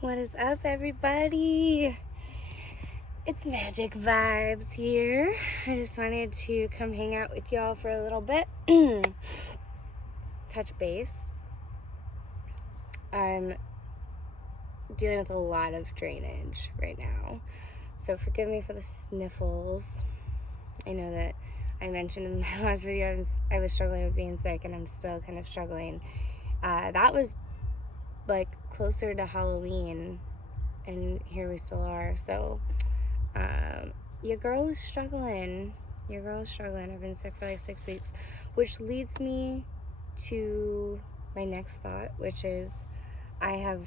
What is up, everybody? It's Magic Vibes here. I just wanted to come hang out with y'all for a little bit. Touch base. I'm dealing with a lot of drainage right now, so forgive me for the sniffles. I know that I mentioned in my last video I was struggling with being sick, and I'm still kind of struggling. That was like closer to Halloween, and here we still are. So your girl is struggling. I've been sick for like 6 weeks, which leads me to my next thought, which is I have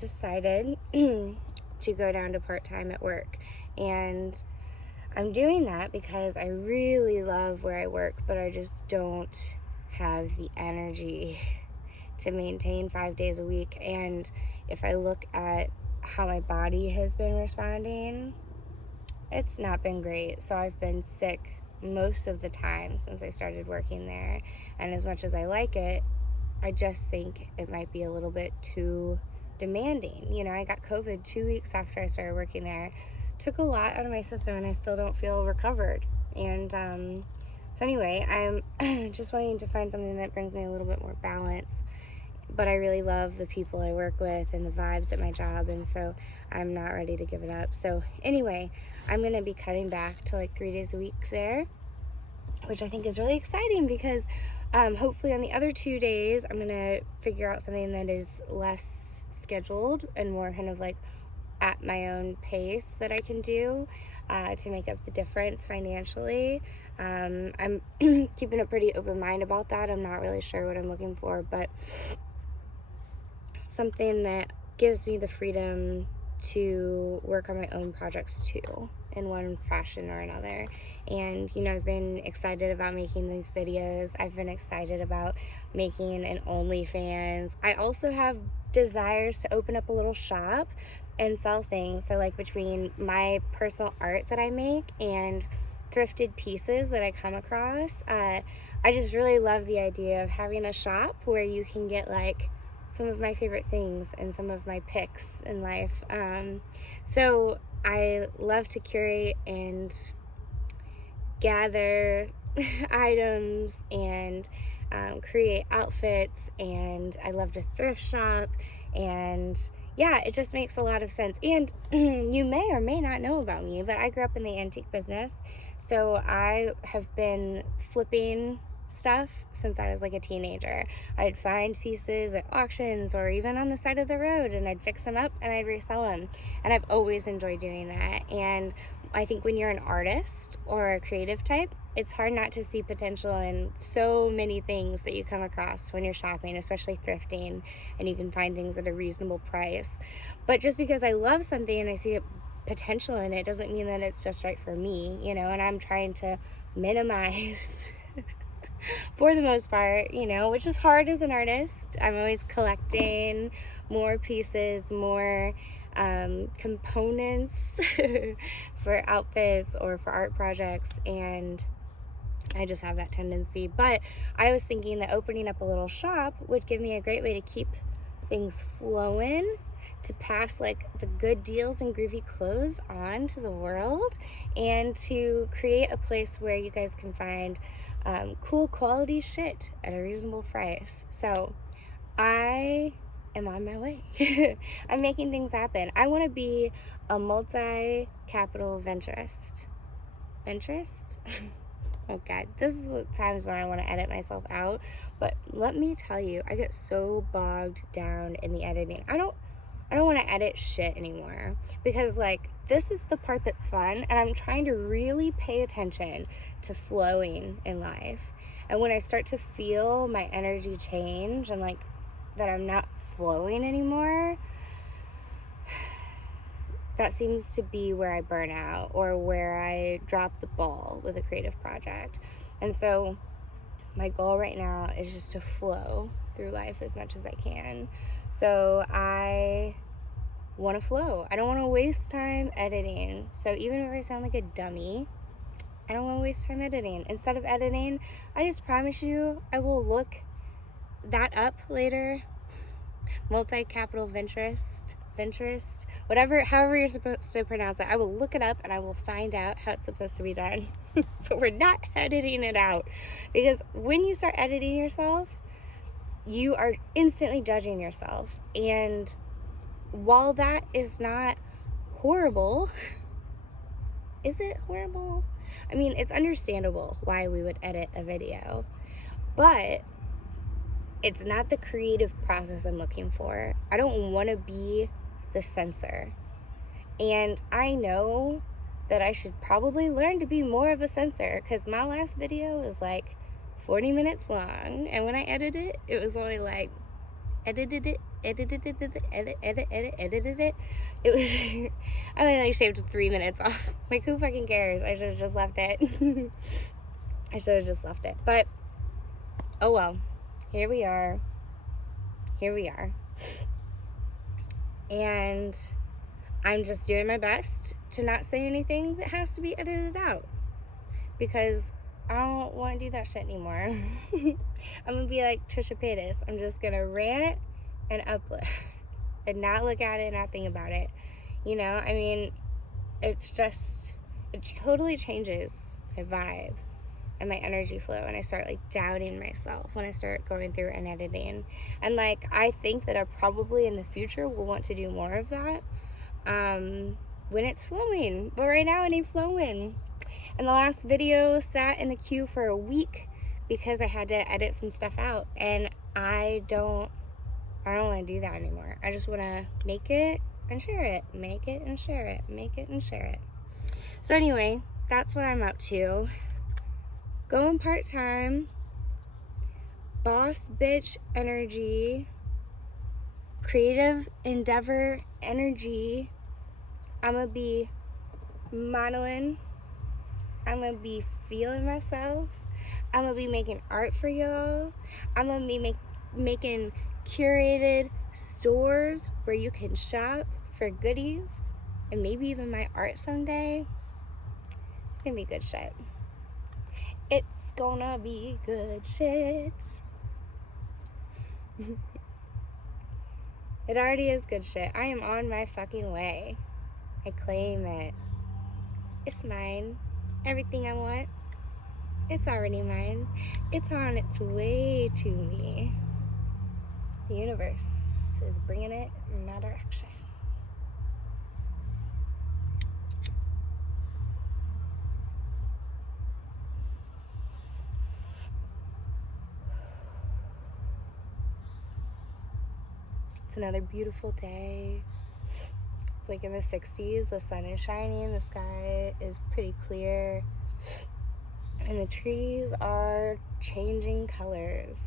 decided to go down to part-time at work. And I'm doing that because I really love where I work, but I just don't have the energy to maintain 5 days a week. And if I look at how my body has been responding, it's not been great. So I've been sick most of the time since I started working there. And as much as I like it, I just think it might be a little bit too demanding. You know, I got COVID 2 weeks after I started working there. Took a lot out of my system, and I still don't feel recovered. And so anyway, I'm just wanting to find something that brings me a little bit more balance. But I really love the people I work with and the vibes at my job, and so I'm not ready to give it up. So anyway, I'm going to be cutting back to like 3 days a week there, which I think is really exciting because hopefully on the other 2 days, I'm going to figure out something that is less scheduled and more kind of like at my own pace that I can do to make up the difference financially. I'm keeping a pretty open mind about that. I'm not really sure what I'm looking for, but something that gives me the freedom to work on my own projects too, in one fashion or another. And you know, I've been excited about making these videos. I've been excited about making an OnlyFans. I also have desires to open up a little shop and sell things. So like between my personal art that I make and thrifted pieces that I come across, I just really love the idea of having a shop where you can get like some of my favorite things and some of my picks in life. So I love to curate and gather items and create outfits, and I love to thrift shop, and yeah, it just makes a lot of sense. And you may or may not know about me, but I grew up in the antique business, so I have been flipping stuff since I was like a teenager. I'd find pieces at auctions or even on the side of the road, and I'd fix them up and I'd resell them. And I've always enjoyed doing that. And I think when you're an artist or a creative type, it's hard not to see potential in so many things that you come across when you're shopping, especially thrifting, and you can find things at a reasonable price. But just because I love something and I see potential in it doesn't mean that it's just right for me, you know, and I'm trying to minimize for the most part, you know, which is hard as an artist. I'm always collecting more pieces, more components for outfits or for art projects, and I just have that tendency. But I was thinking that opening up a little shop would give me a great way to keep things flowing, to pass like the good deals and groovy clothes on to the world, and to create a place where you guys can find cool quality shit at a reasonable price. So I am on my way. I'm making things happen. I want to be a multi-capital venturist. Venturist? Oh God, this is what times when I want to edit myself out. But let me tell you, I get so bogged down in the editing. I don't want to edit shit anymore, because like this is the part that's fun, and I'm trying to really pay attention to flowing in life. And when I start to feel my energy change and like that I'm not flowing anymore, that seems to be where I burn out or where I drop the ball with a creative project. And so my goal right now is just to flow through life as much as I can. So I want to flow. I don't want to waste time editing. So even if I sound like a dummy, I don't want to waste time editing. Instead of editing, I just promise you I will look that up later. Multi-capital venturist. Pinterest, whatever, however you're supposed to pronounce it. I will look it up and I will find out how it's supposed to be done. But we're not editing it out, because when you start editing yourself, you are instantly judging yourself. And while that is not horrible, is it horrible? I mean, it's understandable why we would edit a video, but it's not the creative process I'm looking for. I don't want to be the censor. And I know that I should probably learn to be more of a censor, because my last video was like 40 minutes long, and when I edited it, it was only like edited it. It was I mean, I shaved 3 minutes off. Like, who fucking cares? I should have just left it. I should have just left it. But oh well. Here we are. And I'm just doing my best to not say anything that has to be edited out, because I don't want to do that shit anymore. I'm gonna be like Trisha Paytas. I'm just gonna rant and upload and not look at it, not think about it. You know, I mean, it totally changes my vibe and my energy flow, and I start like doubting myself when I start going through and editing. And like, I think that I probably in the future will want to do more of that when it's flowing, but right now it ain't flowing. And the last video sat in the queue for a week because I had to edit some stuff out, and I don't want to do that anymore. I just want to make it and share it, make it and share it, make it and share it. So anyway, that's what I'm up to. Going part-time, boss bitch energy, creative endeavor energy. I'm gonna be modeling. I'm gonna be feeling myself. I'm gonna be making art for y'all. I'm gonna be making curated stores where you can shop for goodies and maybe even my art someday. It's gonna be good shit. It's gonna be good shit. It already is good shit. I am on my fucking way. I claim it. It's mine. Everything I want, it's already mine. It's on its way to me. The universe is bringing it in my direction. It's another beautiful day. It's like in the 60s, the sun is shining, the sky is pretty clear, and the trees are changing colors.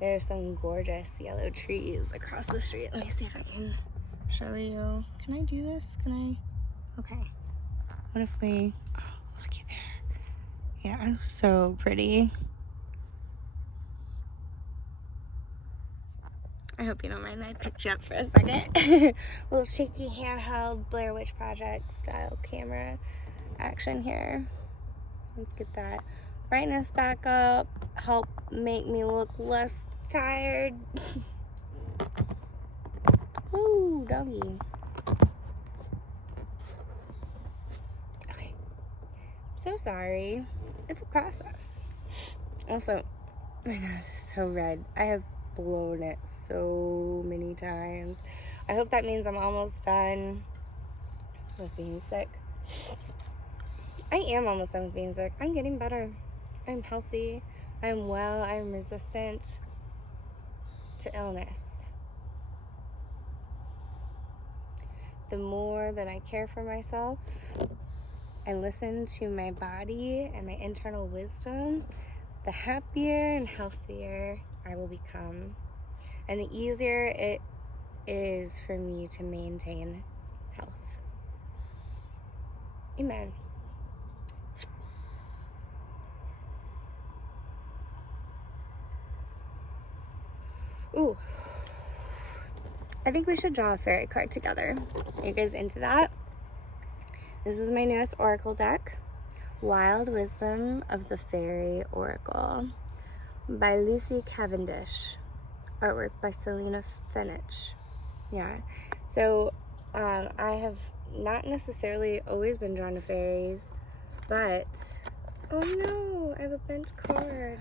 There's some gorgeous yellow trees across the street. Let me see if I can show you. Can I do this? Can I? Okay. What if we, oh, looky there. Yeah, so pretty. I hope you don't mind I picked you up for a second. Little shaky handheld Blair Witch Project style camera action here. Let's get that brightness back up, help make me look less tired. Ooh, doggy. Okay. So sorry. It's a process. Also, my nose is so red. I have blown it so many times. I hope that means I'm almost done with being sick. I am almost done with being sick. I'm getting better. I'm healthy. I'm well. I'm resistant to illness. The more that I care for myself and listen to my body and my internal wisdom, the happier and healthier I will become, and the easier it is for me to maintain health. Amen. Ooh, I think we should draw a fairy card together. Are you guys into that? This is my newest oracle deck, Wild Wisdom of the Fairy Oracle, by Lucy Cavendish, artwork by Selena Fenich. Yeah, so I have not necessarily always been drawn to fairies, but oh no, I have a bent card.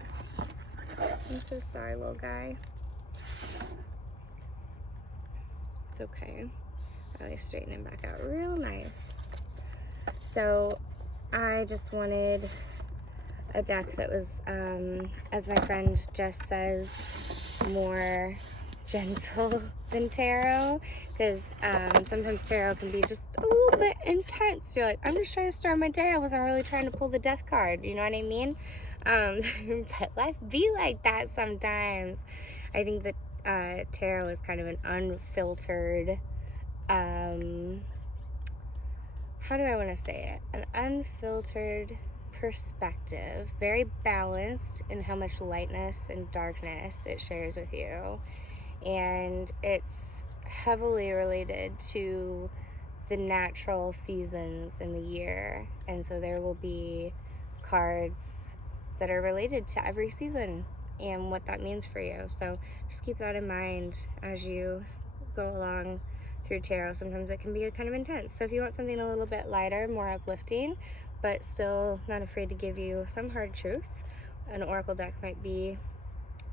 I'm so sorry, little guy. It's okay. I always straighten him back out real nice. So I just wanted a deck that was, as my friend Jess says, more gentle than tarot, because sometimes tarot can be just a little bit intense. You're like, I'm just trying to start my day. I wasn't really trying to pull the death card. You know what I mean? But life be like that sometimes. I think that tarot is kind of an unfiltered, how do I want to say it? An unfiltered perspective, very balanced in how much lightness and darkness it shares with you. And it's heavily related to the natural seasons in the year. And so there will be cards that are related to every season and what that means for you. So just keep that in mind as you go along through tarot. Sometimes it can be kind of intense. So if you want something a little bit lighter, more uplifting, but still not afraid to give you some hard truths, an oracle deck might be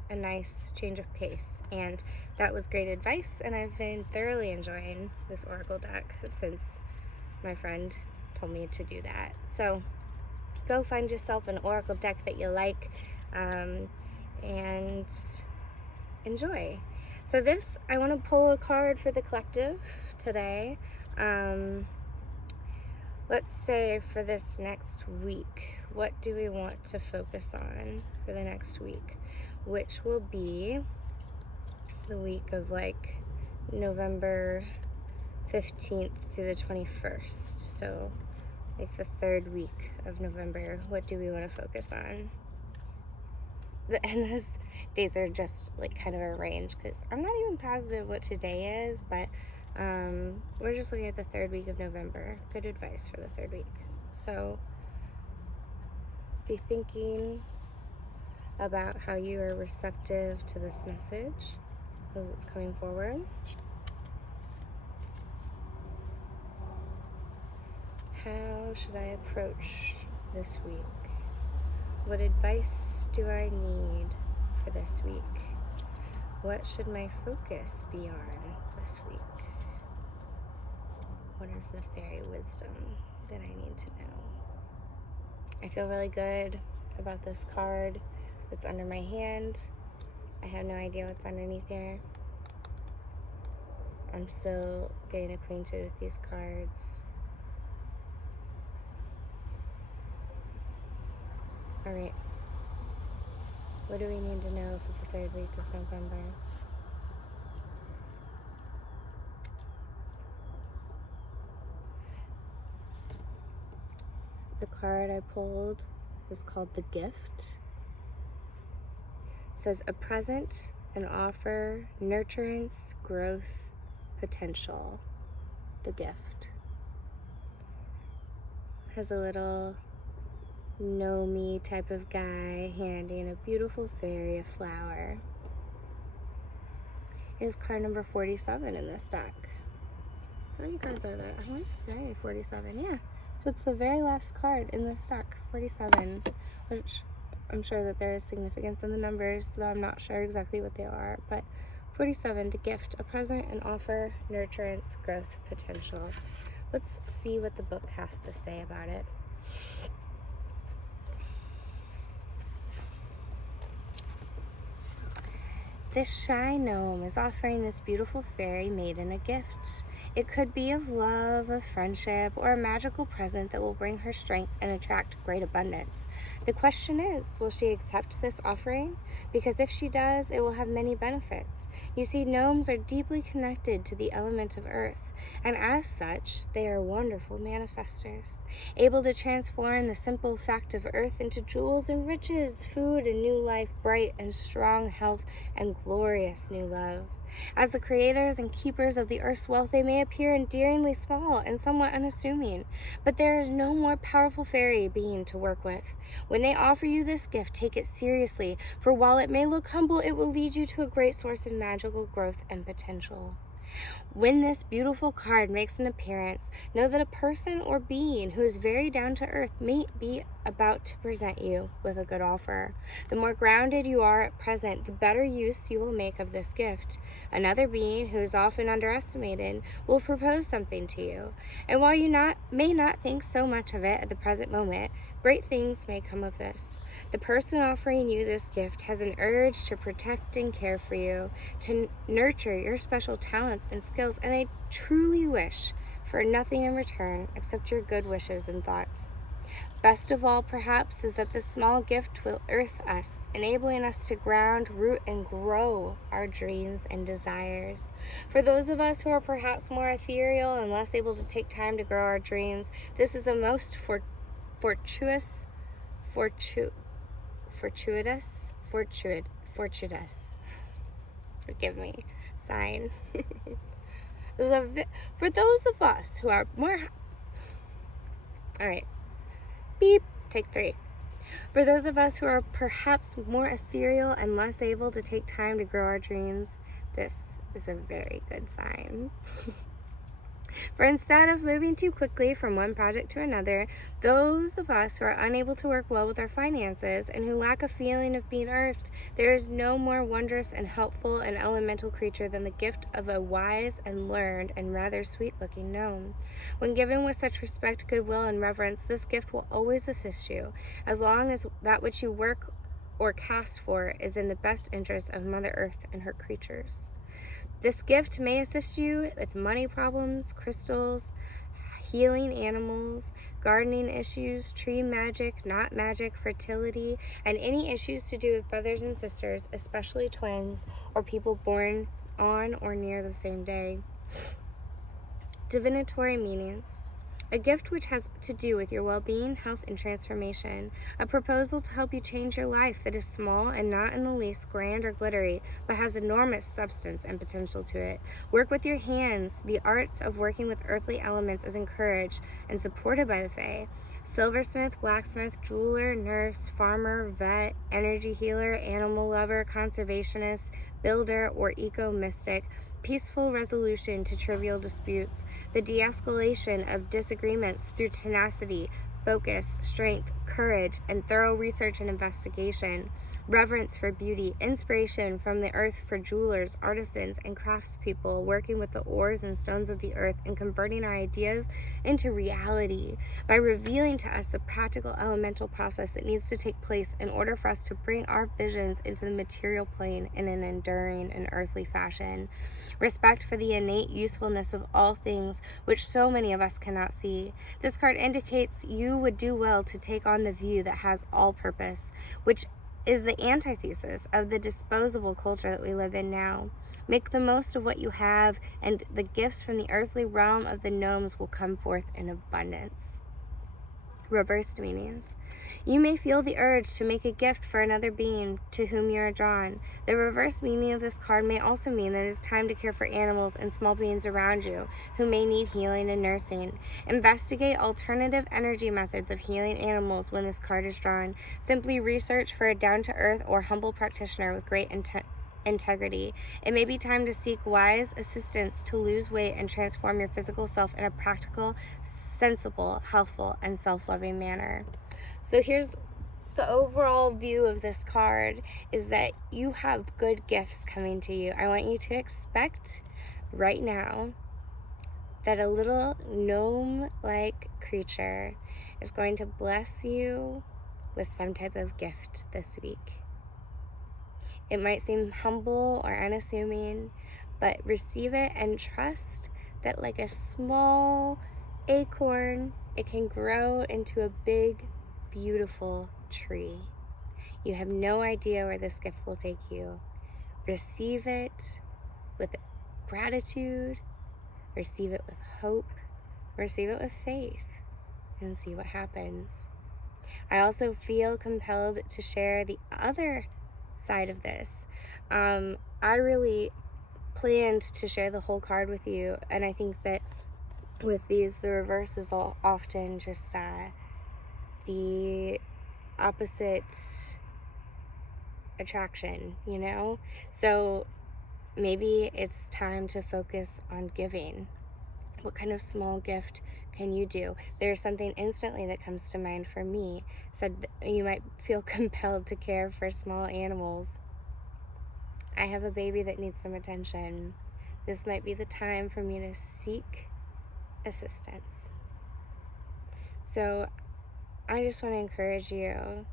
a nice change of pace. And that was great advice, and I've been thoroughly enjoying this oracle deck since my friend told me to do that. So go find yourself an oracle deck that you like, and enjoy. So this, I want to pull a card for the collective today. Let's say for this next week, what do we want to focus on for the next week? Which will be the week of like November 15th through the 21st. So like the third week of November. What do we want to focus on? And those days are just like kind of a range, because I'm not even positive what today is, but we're just looking at the third week of November. Good advice for the third week. So be thinking about how you are receptive to this message as it's coming forward. How should I approach this week? What advice do I need for this week? What should my focus be on this week? What is the fairy wisdom that I need to know? I feel really good about this card that's under my hand. I have no idea what's underneath here. I'm still getting acquainted with these cards. All right. What do we need to know for the third week of November? The card I pulled is called The Gift. It says a present, an offer, nurturance, growth, potential. The Gift. Has a little know-me type of guy handing a beautiful fairy a flower. Here's card number 47 in this deck. How many cards are there? I want to say 47, yeah. So it's the very last card in this deck, 47, which I'm sure that there is significance in the numbers, though I'm not sure exactly what they are. But 47, the gift, a present, an offer, nurturance, growth, potential. Let's see what the book has to say about it. This shy gnome is offering this beautiful fairy maiden a gift. It could be of love, of friendship, or a magical present that will bring her strength and attract great abundance. The question is, will she accept this offering? Because if she does, it will have many benefits. You see, gnomes are deeply connected to the element of earth, and as such, they are wonderful manifestors, able to transform the simple fact of earth into jewels and riches, food and new life, bright and strong health, and glorious new love. As the creators and keepers of the earth's wealth, they may appear endearingly small and somewhat unassuming, but there is no more powerful fairy being to work with. When they offer you this gift, take it seriously, for while it may look humble, it will lead you to a great source of magical growth and potential. When this beautiful card makes an appearance, know that a person or being who is very down to earth may be about to present you with a good offer. The more grounded you are at present, the better use you will make of this gift. Another being who is often underestimated will propose something to you, and while you may not think so much of it at the present moment, great things may come of this. The person offering you this gift has an urge to protect and care for you, to nurture your special talents and skills, and they truly wish for nothing in return except your good wishes and thoughts. Best of all, perhaps, is that this small gift will earth us, enabling us to ground, root, and grow our dreams and desires. For those of us who are perhaps more ethereal and less able to take time to grow our dreams, this is a most fortuitous forgive me, sign. For those of us who are more, all right, beep, take 3. For those of us who are perhaps more ethereal and less able to take time to grow our dreams, this is a very good sign. For instead of moving too quickly from one project to another, those of us who are unable to work well with our finances and who lack a feeling of being earthed, there is no more wondrous and helpful and elemental creature than the gift of a wise and learned and rather sweet-looking gnome. When given with such respect, goodwill, and reverence, this gift will always assist you, as long as that which you work or cast for is in the best interest of Mother Earth and her creatures. This gift may assist you with money problems, crystals, healing animals, gardening issues, tree magic, knot magic, fertility, and any issues to do with brothers and sisters, especially twins or people born on or near the same day. Divinatory meanings. A gift which has to do with your well-being, health, and transformation. A proposal to help you change your life that is small and not in the least grand or glittery, but has enormous substance and potential to it. Work with your hands. The art of working with earthly elements is encouraged and supported by the Fae. Silversmith, blacksmith, jeweler, nurse, farmer, vet, energy healer, animal lover, conservationist, builder, or eco-mystic. Peaceful resolution to trivial disputes, the de-escalation of disagreements through tenacity, focus, strength, courage, and thorough research and investigation, reverence for beauty, inspiration from the earth for jewelers, artisans, and craftspeople working with the ores and stones of the earth and converting our ideas into reality by revealing to us the practical elemental process that needs to take place in order for us to bring our visions into the material plane in an enduring and earthly fashion. Respect for the innate usefulness of all things, which so many of us cannot see. This card indicates you would do well to take on the view that has all purpose, which is the antithesis of the disposable culture that we live in now. Make the most of what you have, and the gifts from the earthly realm of the gnomes will come forth in abundance. Reversed meanings. You may feel the urge to make a gift for another being to whom you are drawn. The reverse meaning of this card may also mean that it is time to care for animals and small beings around you who may need healing and nursing. Investigate alternative energy methods of healing animals when this card is drawn. Simply research for a down-to-earth or humble practitioner with great integrity. It may be time to seek wise assistance to lose weight and transform your physical self in a practical, sensible, healthful, and self-loving manner. So here's the overall view of this card, is that you have good gifts coming to you. I want you to expect right now that a little gnome-like creature is going to bless you with some type of gift this week. It might seem humble or unassuming, but receive it and trust that like a small acorn, it can grow into a big, beautiful tree. You have no idea where this gift will take you. Receive it with gratitude, receive it with hope, receive it with faith, and see what happens. I also feel compelled to share the other side of this. I really planned to share the whole card with you, and I think that with these, the reverse is often just the opposite attraction, you know? So Maybe it's time to focus on giving. What kind of small gift can you do? There's something instantly that comes to mind for me. Said you might feel compelled to care for small animals. I have a baby that needs some attention. This might be the time for me to seek assistance. So I just want to encourage you,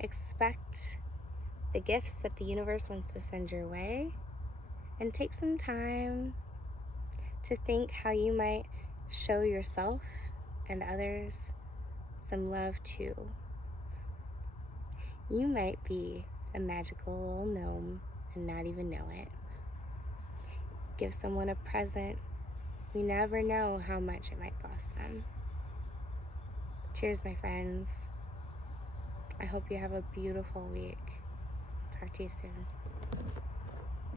expect the gifts that the universe wants to send your way, and take some time to think how you might show yourself and others some love too. You might be a magical little gnome and not even know it. Give someone a present. We never know how much it might cost them. Cheers, my friends. I hope you have a beautiful week. Talk to you soon.